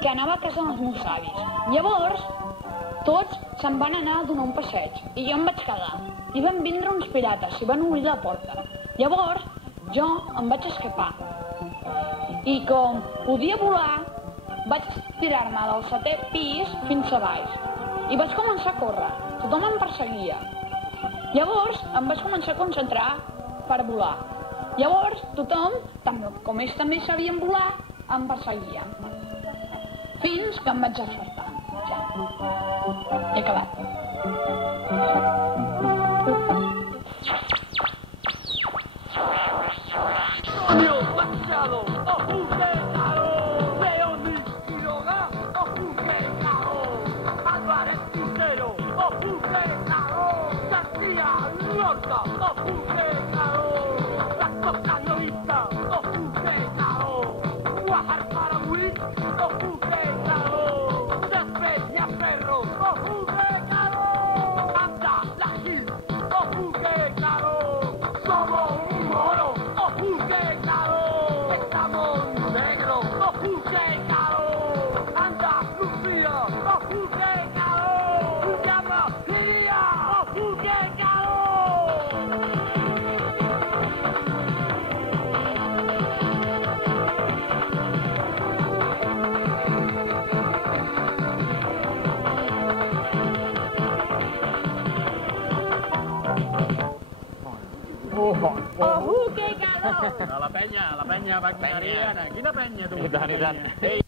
que anava a casa dels meus avis. Llavors, tots se'n van anar a donar un passeig i jo em vaig quedar. I van vindre uns pirates i van obrir la porta. Llavors, jo em vaig escapar. I com podia volar, vaig tirar-me del 7è pis fins a baix. I vaig començar a córrer. Tothom em perseguia. Llavors, em vaig començar a concentrar per volar. Llavors, tothom, com ells també sabien volar, em perseguia. Fins que em vaig afartar. Ja. He acabat. La penya, Bagdariana. Quina penya, tu?